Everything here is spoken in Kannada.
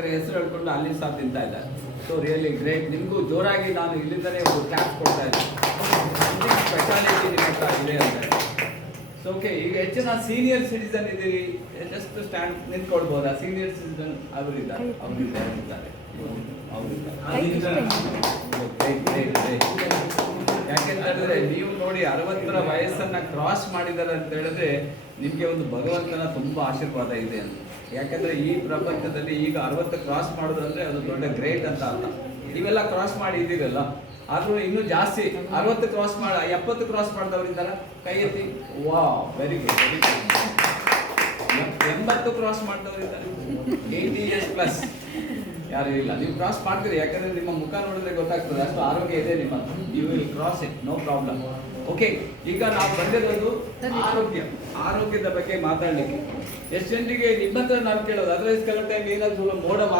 ಹೆಸರು ಹೇಳ್ಕೊಂಡು ಅಲ್ಲಿ ಸಹ ತಿಂತಾ ಇದ್ದಾರೆ. So really great. ನಿಮಗೂ ಜೋರಾಗಿ ನಾನು ಇಲ್ಲಿಂದಲೇ ಒಂದು ಕ್ಲಾಸ್ ಕೊಡ್ತಾ ಇದ್ದೀನಿ. ಸ್ಪೆಷಾಲಿಟಿ ನಿಮ್ಮ ಹತ್ರ ಇದೆ ಅಂತ. ಸೊ ಓಕೆ, ಈಗ ಹೆಚ್ಚಿನ ಸೀನಿಯರ್ ಸಿಟಿಸನ್ ಇದ್ದೀರಿ, ಜಸ್ಟ್ ಸ್ಟ್ಯಾಂಡ್ ನಿಂತ್ಕೊಳ್ಬೋದಾ? ಸೀನಿಯರ್ ಸಿಟಿಸನ್ ಅವರಿದ್ದಾರೆ. ಯಾಕೆಂತಂದ್ರೆ ನೀವು ನೋಡಿ 60ರ ವಯಸ್ಸನ್ನ ಕ್ರಾಸ್ ಮಾಡಿದ್ದಾರೆ ಅಂತ ಹೇಳಿದ್ರೆ ನಿಮಗೆ ಒಂದು ಭಗವಂತನ ತುಂಬಾ ಆಶೀರ್ವಾದ ಇದೆ ಅಂತ. ಯಾಕಂದ್ರೆ ಈ ಪ್ರಪಂಚದಲ್ಲಿ ಈಗ 60 ಕ್ರಾಸ್ ಮಾಡೋದಂದ್ರೆ ಅದು ದೊಡ್ಡ ಗ್ರೇಟ್ ಅಂತ ಅರ್ಥ. ನೀವೆಲ್ಲ ಕ್ರಾಸ್ ಮಾಡಿ ಇದ್ದೀರಲ್ಲ, ಆದ್ರೂ ಇನ್ನೂ ಜಾಸ್ತಿ 60 ಕ್ರಾಸ್ ಮಾಡಿ 70 ಕ್ರಾಸ್ ಮಾಡಿದವರಿದ್ದಾರ ಕೈ ಎತ್ತಿ. ವಾ, very good, very good. 80 cross ಮಾಡಿದವರಿದ್ದಾರೆ, 80 years ಪ್ಲಸ್ ಯಾರು ಇಲ್ಲ. ನೀವು ಕ್ರಾಸ್ ಮಾಡ್ತೀರಿ, ಯಾಕಂದ್ರೆ ನಿಮ್ಮ ಮುಖ ನೋಡಿದ್ರೆ ಗೊತ್ತಾಗ್ತದೆ ಅಷ್ಟು ಆರೋಗ್ಯ ಇದೆ ನಿಮ್ಮ. You will cross it, no problem. Okay, ಈಗ ನಾವು ಬಂದಿರೋದು ಆರೋಗ್ಯದ ಬಗ್ಗೆ ಮಾತಾಡ್ಲಿಕ್ಕೆ. ಎಷ್ಟು ಜನರಿಗೆ ನಿಮ್ಮ ಹತ್ರ ನಾನು ಕೇಳೋದು, ಅದರ್ವೈಸ್ ಕೆಲವು ಟೈಮ್ ಏನಾದ್ರು ಮೋಡ